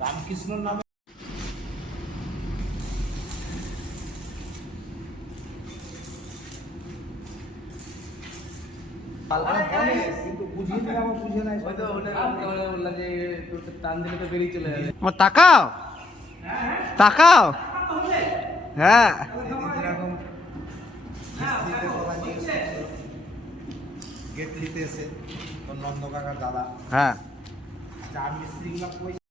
রামকৃষ্ণর নামে কিন্তু বুঝিয়ে দিলে আমার বুঝে নাই। টান দিলে তো বেরিয়ে চলে যাবে। তাকাও তাকাও। হ্যাঁ গেট নিতে এসে তোর নন্দ কাকার দাদা। হ্যাঁ চার মিস্ত্রি গুলা পয়সা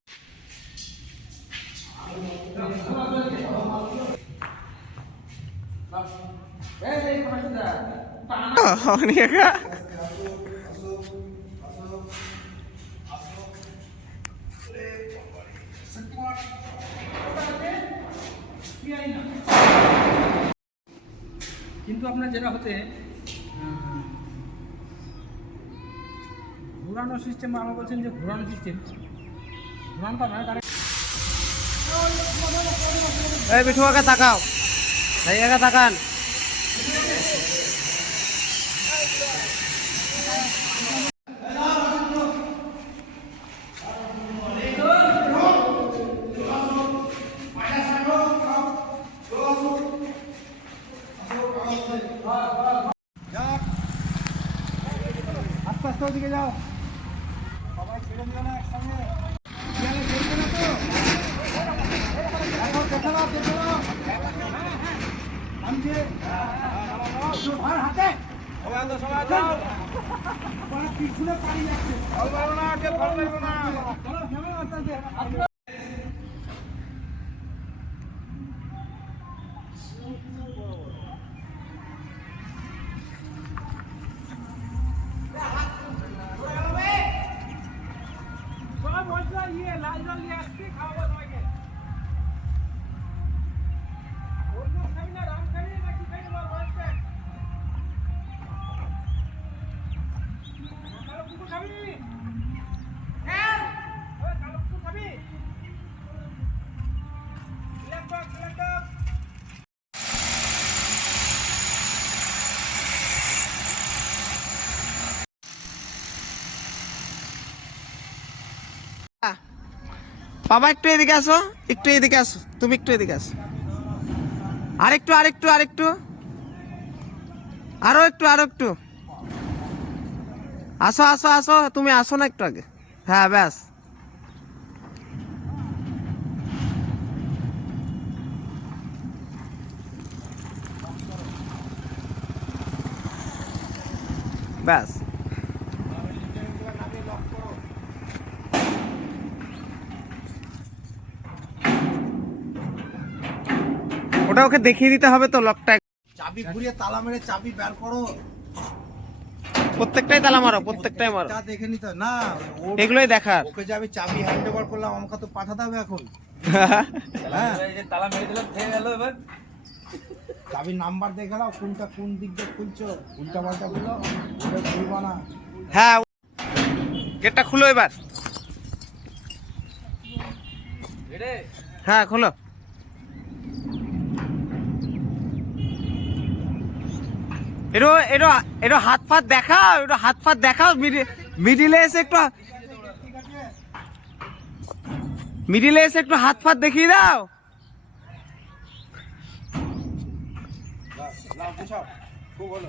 কিন্তু আপনার যেটা হচ্ছে ঘোরানো সিস্টেম, আমরা বলছেন যে ঘোরানো সিস্টেম, ঘোরানোটা না তারা এই বিঠু কাকা তাকাও, এই কাকা তাকান। আস্তে আস্তে ওদিকে যাও, সবাই ছেড়ে দিও না একসঙ্গে। বাবা একটু এদিকে আসো, একটু এদিকে আসো, তুমি একটু এদিকে আসো, আরেকটু আরেকটু আরেকটু, আরো একটু আরো একটু, আসো আসো আসো, তুমি আসো না একটু আগে। হ্যাঁ ব্যাস, ব্যাস। ওটা ওকে দেখিয়ে দিতে হবে তো লকটা। চাবি ঘুরিয়ে তালা মেরে চাবি বের করো। প্রত্যেকটাই তালা মারো, প্রত্যেকটাই মারো, তা দেখে নিতে না, এগুলোই দেখার। ওকে যে আমি চাবি হ্যান্ড ওভার করলাম, আমাকে তো পাঠাতে হবে এখন। হ্যাঁ তালা মেরে দিলাম, খেয়ে গেল। এবার চাবির নাম্বার দেখে নাও, কোনটা কোন দিক দিয়ে খুলছো, উল্টা পাল্টা খুলো, ওটা খুলবা না। হ্যাঁ গেটটা খুলো এবার। হ্যাঁ খোলো। এরো এরো এরো হাত ফাত দেখাও, এরো হাত ফাত দেখাও, মিডিলে এসে একটু, মিডিলে এসে একটু হাত ফাত দেখিয়ে দাও। খুব হলো।